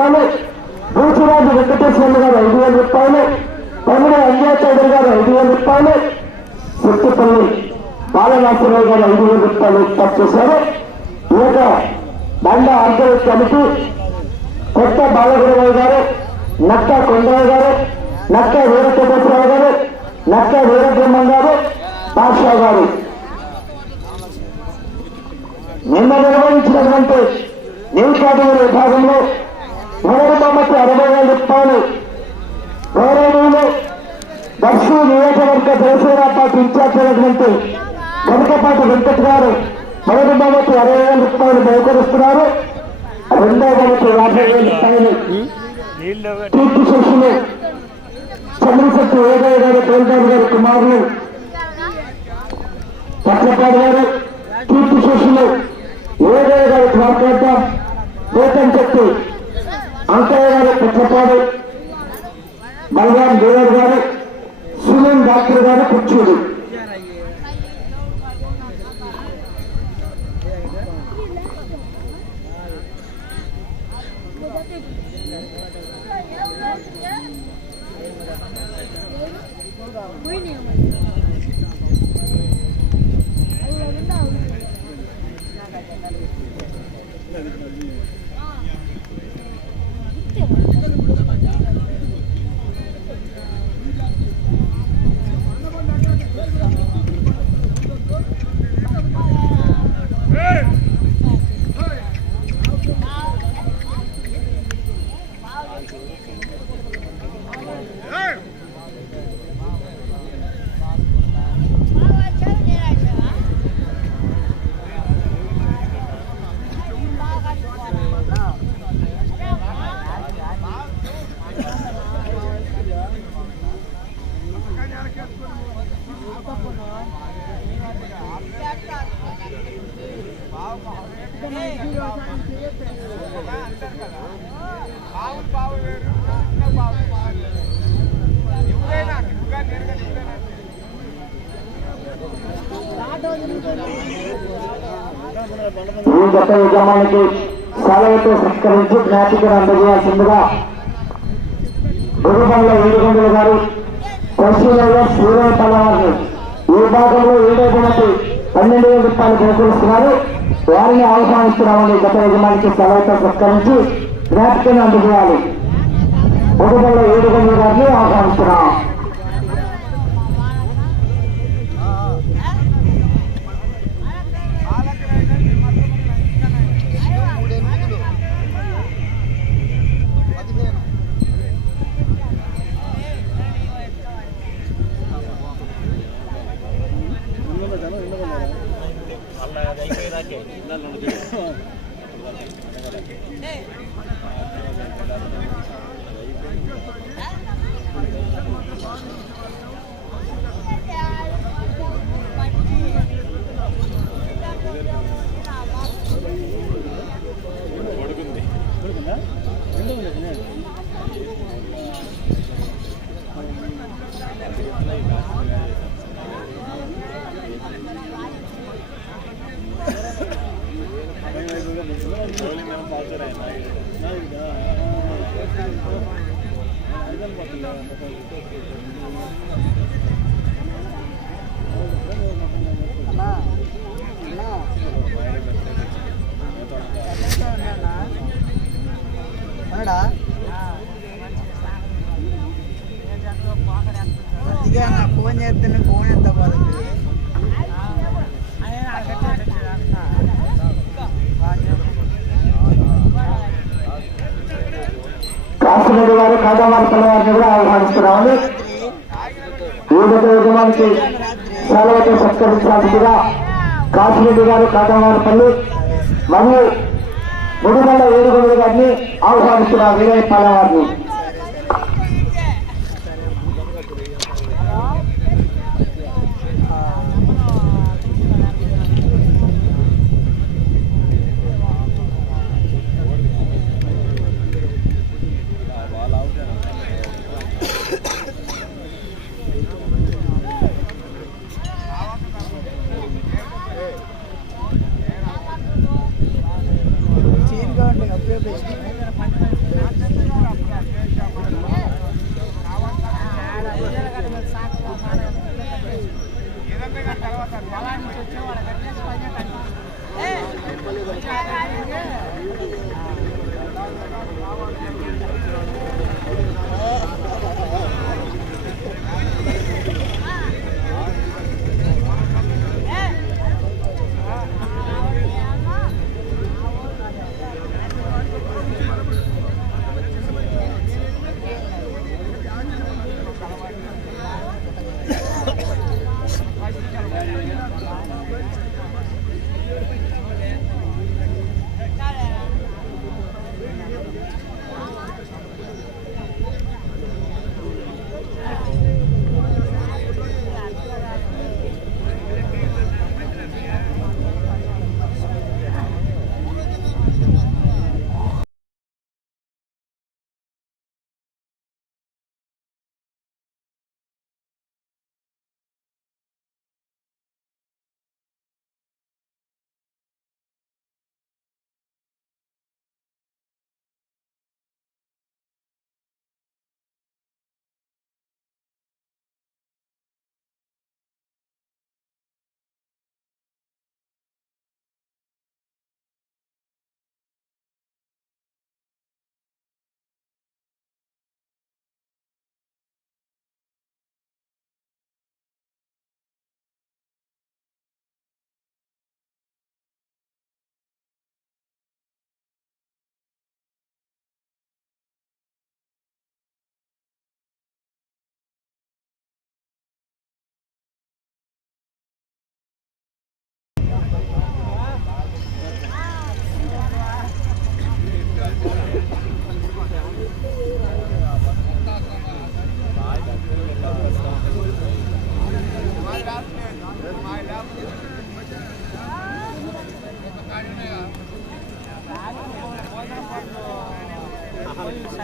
రూపాయలు. బూచిరాజు వెంకటేశ్వర్లు గారు ఐదు వేల రూపాయలు. తమిళ అంజయ్ చౌదరి గారు ఐదు వేల రూపాయలు. సుట్టుపల్లి బాలనాథరావు గారు ఐదు వేల రూపాయలు ఖర్చు చేశారు. ఈ యొక్క దండ ఆంధ్రప్రదేశ్ కమిటీ కొత్త బాలగురరావు గారు నక్క కొండరావు గారు నక్క వీరచంద్రరావు గారు నక్క వీరబ్రహ్మం గారు బాషా గారు. నిన్న నిర్వహించినటువంటి న్యూ కేటగిరీ విభాగంలో మొదటి బొమ్మకి అరవై వేల రూపాయలు గౌరవనీయులు దర్శి నియోజకవర్గ జనసేన పార్టీ ఇన్ఛార్జ్ అయినటువంటి గణకపాటి వెంకట్ గారు మొదటి బొమ్మకి అరవై వేల రూపాయలు బహుకరిస్తున్నారు. రెండవ బొమ్మకి యాభై వేల రూపాయలు కీర్తి శిష్యులు చంద్రశక్తి ఏదయ్య గారు తోల్దారు గారి కుమారులు పట్లపాడు గారు కీర్తి శిష్యులు ఏదయ్య గారికి ద్వారకాట వేతన్ శక్తి అంకయ్య గారు పట్లపాడు బలరాం దేవర్ గారు సుమన్ డాక్టర్ గారు కూర్చోడు ఈ గత యజమానికి సెలవుతో సంస్కరించి జ్ఞాపికను అందజేయాల్సిందిగా గురుబండ్ల ఏడుగొండల గారు పశ్చిమలో సూర్య వారిని ఈ భాగంలో ఏడైపోయినట్టు పన్నెండు వేల రూపాయలు చేకూరుస్తున్నారు వారిని ఆహ్వానిస్తున్నామని గత యజమానికి సెలవుతో సత్కరించి జ్ఞాపికను అందజేయాలి. గురుబండ్ల ఏడుగొండల గారిని ఆహ్వానిస్తున్నాం. け。నా ఫోన్ చేస్తే ఫోన్ ఎంత బాగుంది కాశీరెడ్డి గారు కాదామార్పల్లి వారిని కూడా ఆహ్వానిస్తున్నామని ఈ గత సెలవుతో సత్కరించాల్సిందిగా కాశీరెడ్డి గారు కాదామార్పల్లి మరియు ముడిమల్ల ఏడుగురు గారిని ఆహ్వానిస్తున్నారు వీరయ్యపాల వారిని.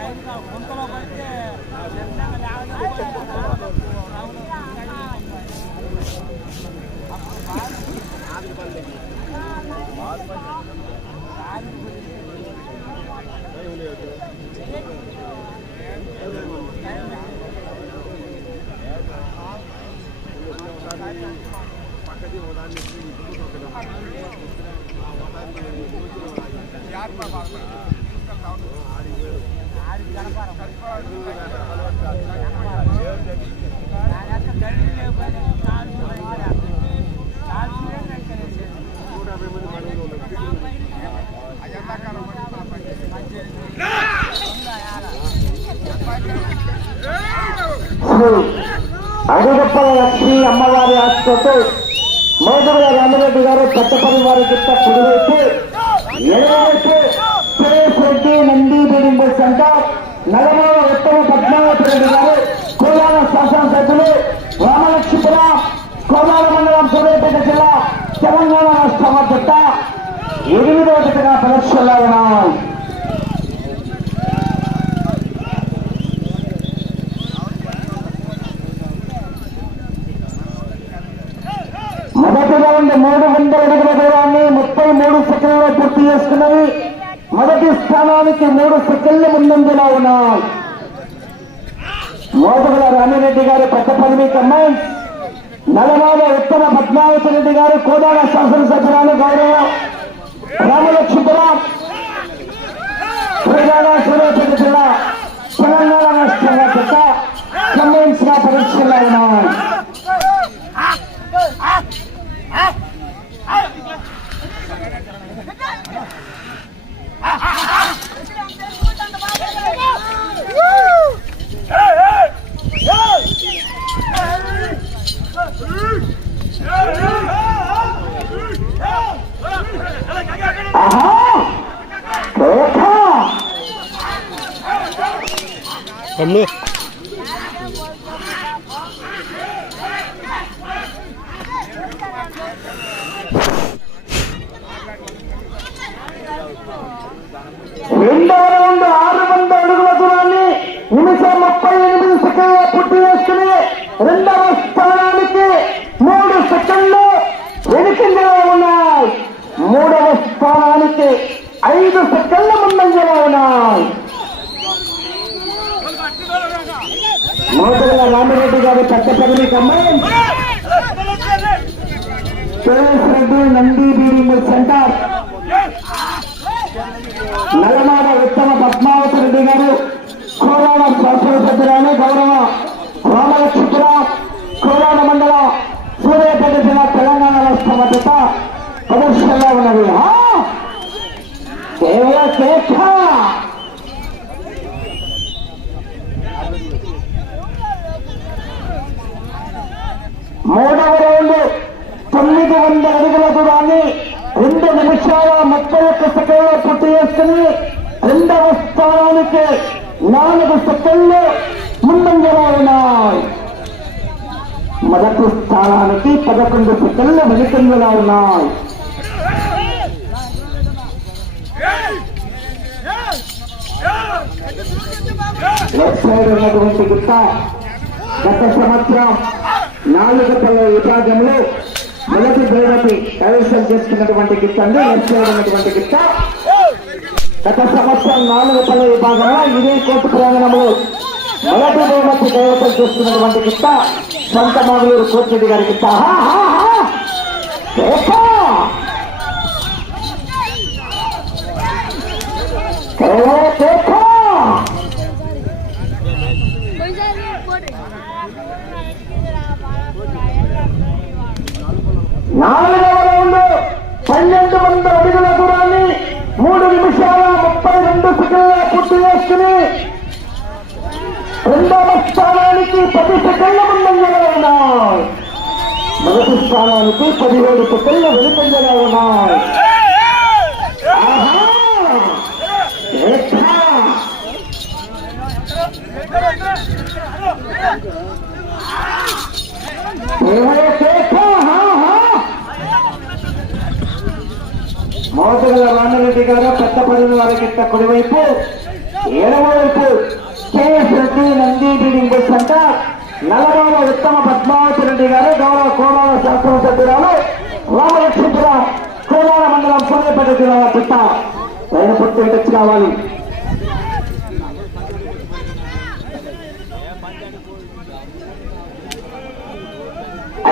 本当の場合。ఇప్పుడు అడుగుప్పల లక్ష్మీ అమ్మవారి ఆశతో మోదుగుల రామరెడ్డి గారు పెద్దపల్లి వారి గిట్ట కుడివైపు ఎడమవైపు సురేష్ నంది బిడింబ సెంటర్ నలభై ఉత్తమ పద్మావతి రెడ్డి గారు కోలాల శాసనసభ్యులు రామలక్ష్మీపురం కోలాల మండలం సూర్యాపేట జిల్లా తెలంగాణ రాష్ట్ర జట్ట ఎనిమిదవ జతగా ప్రదర్శనలో ఉన్నాయి మొదటి రౌండ్ మూడు వందల అడుగుల దూరాన్ని ముప్పై మూడు సెకండ్లో పూర్తి చేసుకున్నవి మొదటి స్థానానికి మూడు సెకండ్ల ముందంజలో ఉన్నాయి. మోదగుల రామిరెడ్డి గారు పెద్దపల్లి కమాండ్. నలభై ఉత్తమ పద్మావతి రెడ్డి గారు కోదాడ శాసనసభ్యురాలు గౌరవ రామలక్ష్మీపురం. తెలంగాణ తెలంగాణ రాష్ట్రంగా చెత్త కమాండ్స్గా పరీక్షల్లో ఉన్నాయి ఆహా రెండవ రౌండ్ ఆరు వందల అడుగుల దూరాన్ని నిమిషం ముప్పై ఎనిమిది సెకండ్ల పూర్తి చేసుకుని రెండవ స్థానానికి మూడు సెకండ్లు వెనుకంజలో ఉన్నాయి మూడవ స్థానానికి ఐదు సెకండ్ల ముందంజలో ఉన్నాయి మోదల అలాగే గారి పెద్దపల్లి కమ్మాయి సురేష్ రెడ్డి నంది బీడింగ్ సెంటర్. నల్లమాడ ఉత్తమ పద్మావతి రెడ్డి గారు. కోరాడ శాసనసభ్యురాలు గౌరవ రామలక్ష్మీపురం కోరాడ మండల సూర్యాపేట జిల్లా తెలంగాణ రాష్ట్ర మద్దత ప్రదర్శనలో ఉన్నది. ఆ! కేవల కేక మూడవ రౌండ్ తొమ్మిది వందల అడుగుల దూరాన్ని రెండు నిమిషాల ముప్పై ఒక్క సెకండ్లో పూర్తి చేసుకుని రెండవ స్థానానికి నాలుగు సెకండ్లు ముందంజలో ఉన్నాయి మొదటి స్థానానికి పదకొండు సెకండ్లు వెనుకంజలో ఉన్నాయి లెఫ్ట్ సైడ్ ఉన్నటువంటి గుట్ట గత సంవత్సరం నాలుగు పల్ల విభాగంలో మొదటి దేవతి కైవసం చేసుకున్నటువంటి గిట్ట అండి. లెఫ్ట్ సైడ్ ఉన్నటువంటి గిట్ట. గత సంవత్సరం నాలుగు పల్ల విభాగంలో ఇదే కోర్టు ప్రాంగణంలో మొదటి దేవతి కైవసం చేసుకున్నటువంటి గిత్త సొంత మామూలు కోర్చెడ్డి గారి గిత్త నాలుగు హా, హా. కేక! కేవలం కేక! నాలుగవ రౌండ్ పన్నెండు వందల అడుగుల దూరాన్ని మూడు నిమిషాల ముప్పై రెండు సెకండ్ల పూర్తి చేసుకుని రెండవ స్థానానికి పది సెకండ్ల ముందంజలో ఉన్నాయి మొదటి స్థానానికి పదిహేడు సెకండ్ల వెనుకంజలో ఉన్నాయి మోసగల ఏకా! రామరెడ్డి గారు పెద్దపల్లి వారి గిట్ట కుడివైపు ఏడవ వైపు KS Reddy Nandi building bus అంట నల్లబాబ ఉత్తమ పద్మావతి రెడ్డి గారు గౌరవ కోమాల శాసనసభ్యురాలు రామలక్ష్మీపురం కోమాల మండలం సోమేపేట జిల్లా పుట్ట పైన పుట్టి టచ్ కావాలి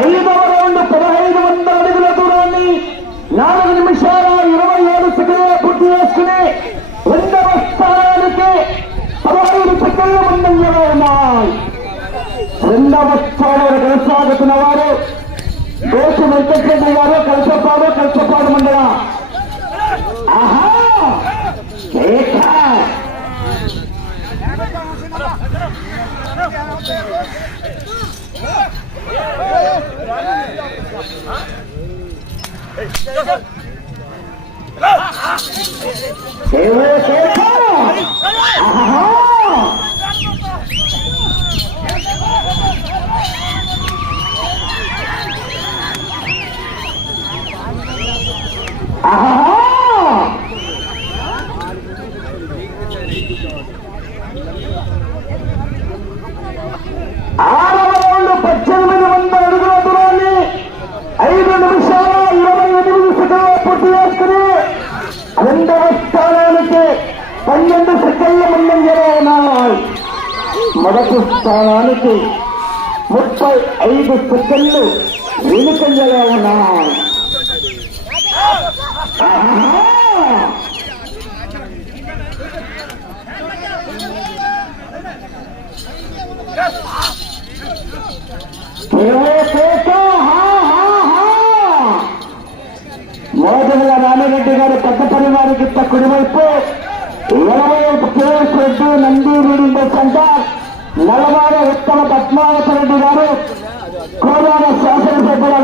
ఐదవ రౌండ్ పదహైదు వందల అడుగుల దూరాన్ని నాలుగు నిమిషాల ఇరవై ఏడు సెకండ్ల పూర్తి చేసుకుని రెండవ స్థానానికి పదహైదు సెకండ్ల ముందంజలో ఉన్నాయి రెండవ స్థానంలో కొనసాగుతున్న వారు దోష వెంకటరెడ్డి గారు కలసపాడు కలసపాడు మండలం. ఆహా! కేక. ఆహా! ఆరవ రౌండ్ పద్దెనిమిది వందల అడుగుల దూరాన్ని ఐదు నిమిషాల ఇరవై ఎనిమిది సెకండ్ల పూర్తి చేసుకుని రెండవ స్థానానికి పన్నెండు సెకండ్ల ముందంజలో ఉన్నాయి మొదటి స్థానానికి ముప్పై ఐదు సెకండ్లు వెనుకంజలో ఉన్నాయి ఆహా! మోదముల రామిరెడ్డి గారు పెద్ద పరివారికి కుడివైపు ఇరవై KS Reddy Nandi building bus అంట నలభై ఉత్తమ పద్మావతి రెడ్డి గారు కోదాడ శాసనసభ్యుల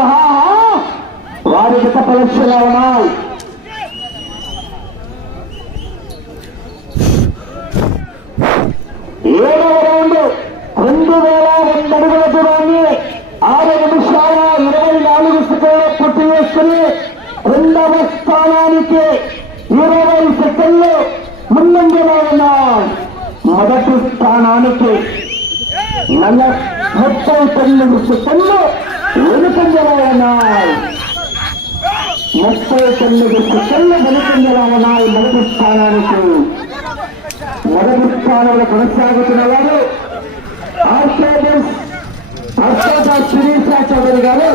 వారి గత పరీక్షలో ఉన్నాయి. ఏడవ రౌండ్ రెండు వేల రెండు అడుగుల దూరాన్ని ఆరు నిమిషాల ఇరవై నాలుగు సెకండ్లు పూర్తి చేసుకుని రెండవ స్థానానికి ఇరవై సెకండ్లు ముందంజలో ఉన్నాయి మొదటి స్థానానికి నల్ల ముప్పై తొమ్మిది సెకండ్లు వెనుకంజలో ఉన్నాయి ముప్పై తొమ్మిది సెకండ్లు వెనుకంజలో ఉన్నాయి మొదటి స్థానానికి మొదటి స్థానంలో కొనసాగుతున్న వారు ఆర్కేఎస్ అశోక శిరీష చౌదరి గారు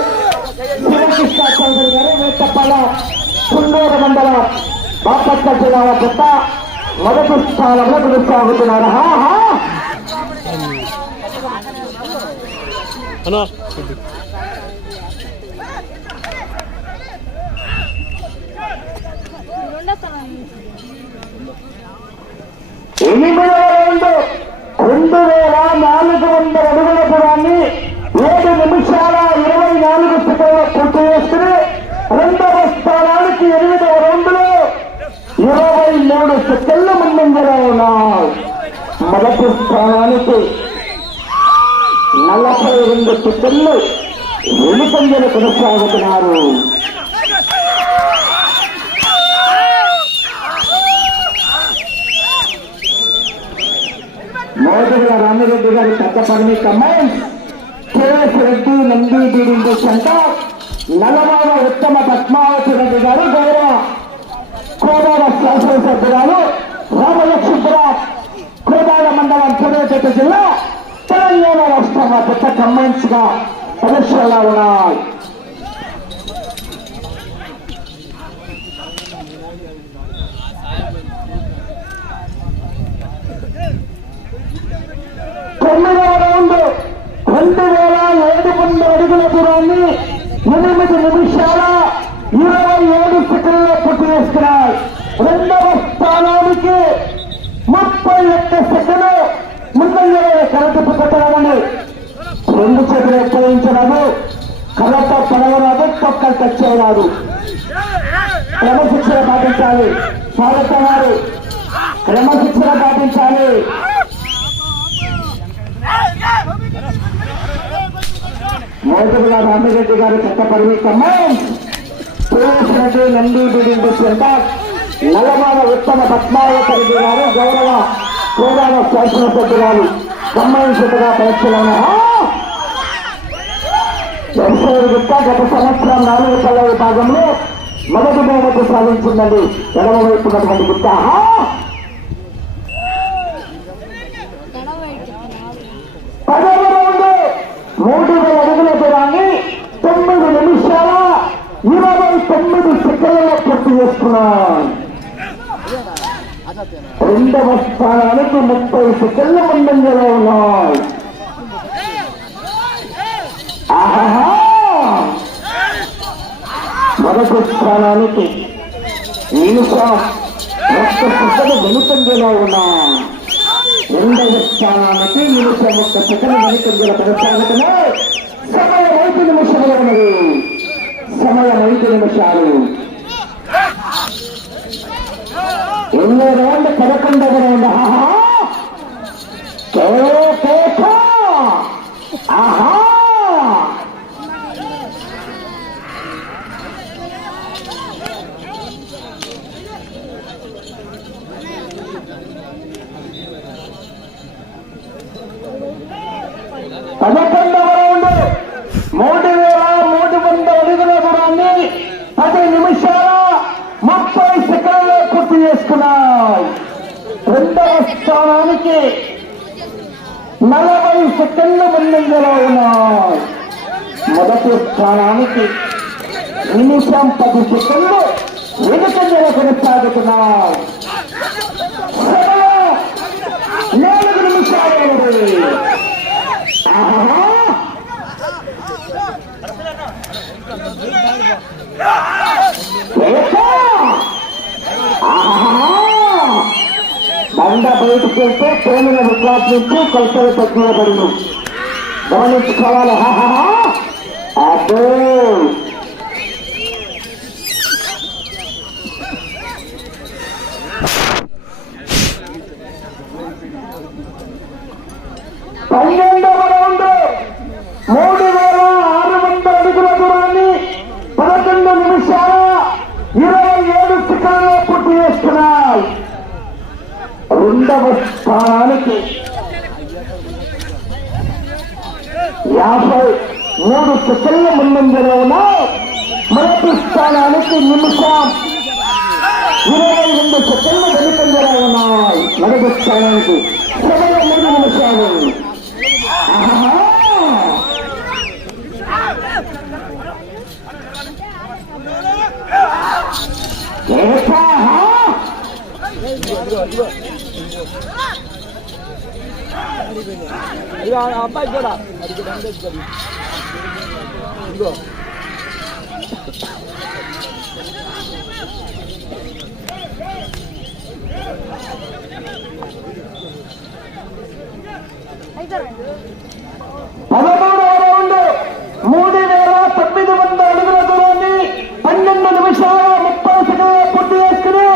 శివకృష్ణ చౌదరి గారు వేటప్పల కుండూరు మండలం బాపట్ల జిల్లా పుట్ట మొదటి స్థానంలో కొనసాగుతున్నారు. ఎనిమిదవ రౌండ్ రెండు వేల నాలుగు వందల అడుగుల దూరాన్ని ఏడు నిమిషాల ఇరవై నాలుగు సెకండ్ల పూర్తి చేసుకుని రెండవ స్థానానికి ఎనిమిదవ రౌండ్లో ఇరవై మూడు సెకండ్ల ఉన్నాయి మొదటి స్థానానికి నలభై రెండు సెకండ్లు వెనుకంజలు కొనసాగుతున్నారు. మోదీగా రామిరెడ్డి గారి Peddapalli command KS Reddy Nandi building center Nallamala ఉత్తమ పద్మావతి రెడ్డి గారు గౌరవ. కోదాడ శాసనసభ్యురాలు రామలక్ష్మీపురం కోదాడ మండలం సూర్యాపేట జిల్లా తెలంగాణ రాష్ట్రంలో పెద్ద కమెంట్స్గా ప్రదర్శనలో ఉన్నాయి. తొమ్మిదవ రౌండ్ రెండు వేల ఏడు వందల అడుగుల దూరాన్ని ఎనిమిది నిమిషాలు పూర్తి రెండవ స్థానానికి ముప్పై ఒక్క సెకండ్ ముందంజలో కరెంటు పెట్టరాదండి రెండు చేతులు ఉపయోగించరాదు కళ్ళతో పడవరాదు తొక్కలు తెచ్చేవాడు క్రమశిక్షణ పాటించాలి. స్వాగతం వారు. క్రమశిక్షణ పాటించాలి. మోదరుల రామిరెడ్డి గారు చట్టపరిమి కమాండ్. సురేష్ రెడ్డి నంది బిల్డింగ్ సెంటర్ నల్లమాల ఉత్తమ పద్మావతి రెడ్డి గారు గౌరవ తెలంగాణ శాసనసభ్యురాలు గత సంవత్సరం నాలుగు పల్ల విభాగంలో మొదటి బహుమతి సాధించిందండి ఎడమ వైపు ఉన్నటువంటి పూర్తి రెండవ స్థానానికి ముప్పై సెకండ్ల ముందంజలో ఉన్నాయి. మొదటి స్థానానికి నిమిషం ఒక్క సెకండ్ వెనుకంజలో ఉన్నాయి. రెండవ స్థానానికి నిమిషం ఒక్క సెకండ్ వెనుకంజల కొనసాగుతున్నా సమయం ఐదు నిమిషాలు ఉన్నది. సమయం ఐదు నిమిషాలు. ఎన్నో రౌండ్ పదకొండవ రౌండ్ ఆహా కేకేక. ఆహా పదకొండవ రౌండ్ మూడు వేల మూడు వందల అడుగుల దూరాన్ని పది నిమిషాల ముప్పై సెకండ్లో పూర్తి చేసుకున్నాయి రెండవ స్థానానికి నలభై సెకండ్లు ముందంజలో ఉన్నాయి ప్రాణానికి నిమిషం పది సెకండ్లు వెనుక కొనసాగుతున్నాయి సమయం నాలుగు నిమిషాలు బండ బయటకు వెళ్తే ప్రేమల విశ్వాసం నుంచి కొలతలు తక్కువ గమనించుకోవాలి. హాహా అబ్బో పన్నెండవ రౌండ్ మూడు వేల ఆరు వందల అడుగుల దూరాన్ని పదకొండు నిమిషాల ఇరవై ఏడు సెకండ్లో పూర్తి చేస్తున్నాయి రెండవ స్థానానికి యాభై మూడు సెకండ్ల ముందంజలో ఉన్న మొదటి స్థానానికి నిమిషం ఇరవై రెండు సెకండ్లు వెనుకంజలో ఉన్నాయి మొదటి స్థానానికి ఇరవై మూడు నిమిషాలు ఆహా! ఏకాహా! అబ్బాయి కూడా. పదమూడవ రౌండ్ మూడు వేల తొమ్మిది వందల అడుగుల దూరాన్ని పన్నెండు నిమిషాల ముప్పై సెకండ్ల పూర్తి చేసుకుని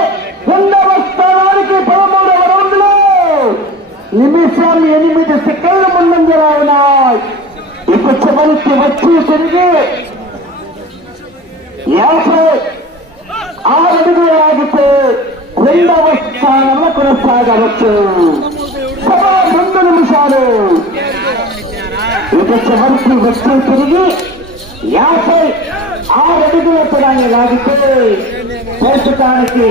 రెండవ స్థానానికి పదమూడవ రౌండ్లో నిమిషం ఎనిమిది సెకండ్ల ముందంజలో ఉన్నాయి ఇక చివరికి వచ్చి తిరిగి యాభై ఆరు ఆగితే రెండవ స్థానంలో కొనసాగవచ్చు. సమయం రెండు నిమిషాలు. ఇక చివరికి వచ్చి తిరిగి యాభై ఆరు అడుగుల లాగితే ప్రస్తుతానికి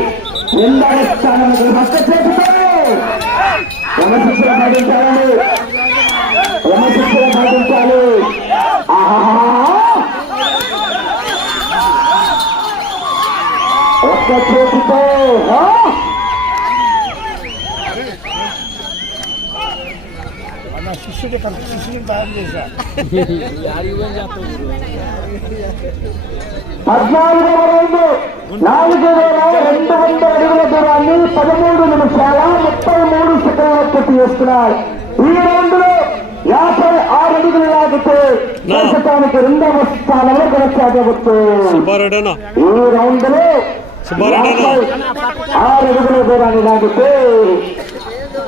రెండవ స్థానంలో హస్త చేపుతారు క్రమశిక్షణ పాటించాలి. క్రమశిక్షణ పాటించాలి. ఆహా ఒక్క చేతితో ఆ? నా శిష్యుడి కన్నా తయారు చేశా పద్నాలుగవ రౌండ్ నాలుగు రెండు వందల అడుగుల దూరాన్ని పదమూడు నిమిషాల ముప్పై మూడు సెకండ్ల పూర్తి చేస్తున్నాయి ఈ రౌండ్లో యాభై ఆరు అడుగులు లాగితే ప్రస్తుతానికి రెండవ స్థానంలో కొనసాగవచ్చు ఈ రౌండ్లో సుబ్బారెడ్డి అన్న. యాభై ఆరు అడుగుల దూరాన్ని లాగితే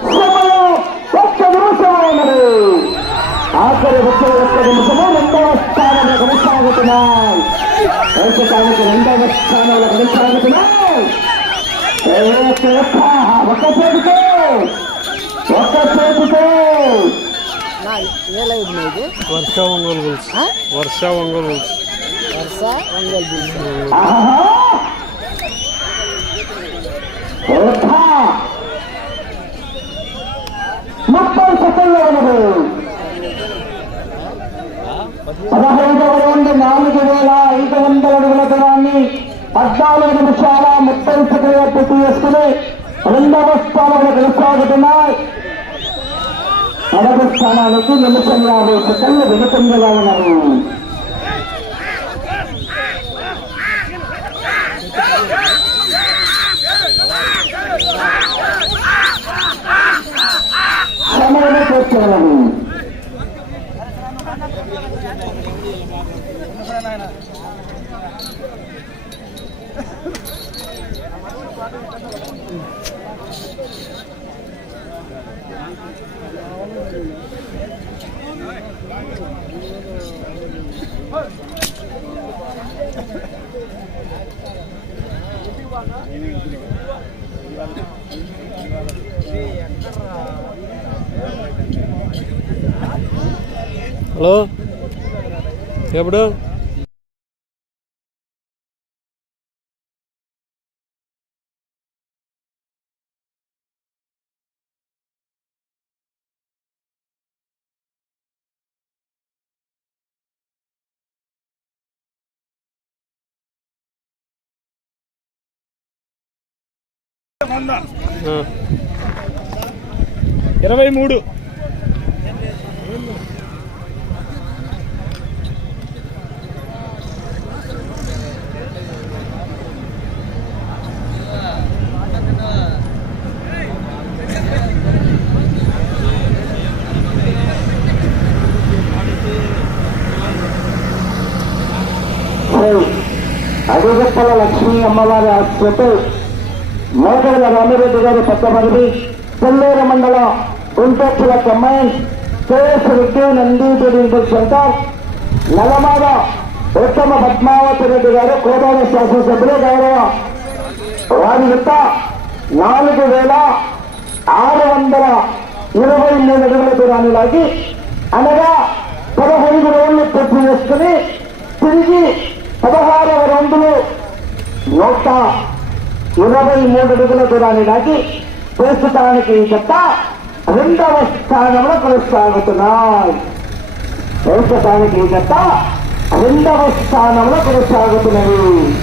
సమయం ఒక్క నిమిషం ఉన్నది ఆఖరి వచ్చే ముప్పై సెకండ్లు ఉన్నది పదహైదవ రౌండ్ నాలుగు వేల ఐదు వందల అడుగుల దూరాన్ని పద్నాలుగు నిమిషాల ముప్పై సెకండ్లు పూర్తి చేసుకుని రెండవ స్థానంలో కొనసాగుతున్నాయి. మొదటి స్థానాలకు నిమిషం యాభై సెకండ్లు వెనుకంజలా ఉన్నారు హలో? ఎప్పుడు? ఇరవై మూడు. అడుగుప్పల లక్ష్మీ అమ్మవారి ఆశ్రతో మోదల రామిరెడ్డి గారి పెద్దమరిది కొల్లూరు మండలం గుంటూర్చుల కమ్మాయి కేఎస్ రెడ్డి నంది సెంటర్ నలమాద ఉత్తమ పద్మావతి రెడ్డి గారు కోదాడ శాసనసభ్యులు గౌరవ వారి యొక్క నాలుగు వేల ఆరు వందల ఇరవై మూడు అడుగుల దూరాన్ని లాగి అనగా పదహైదు రోజులు పూర్తి చేసుకుని తిరిగి పదహారవ రౌండ్లు నూట ఇరవై మూడు అడుగుల దూరాన్ని దాటి ప్రస్తుతానికి చెత్త రెండవ స్థానంలో కొనసాగుతున్నాయి. ప్రస్తుతానికి చెత్త రెండవ స్థానంలో కొనసాగుతున్నది.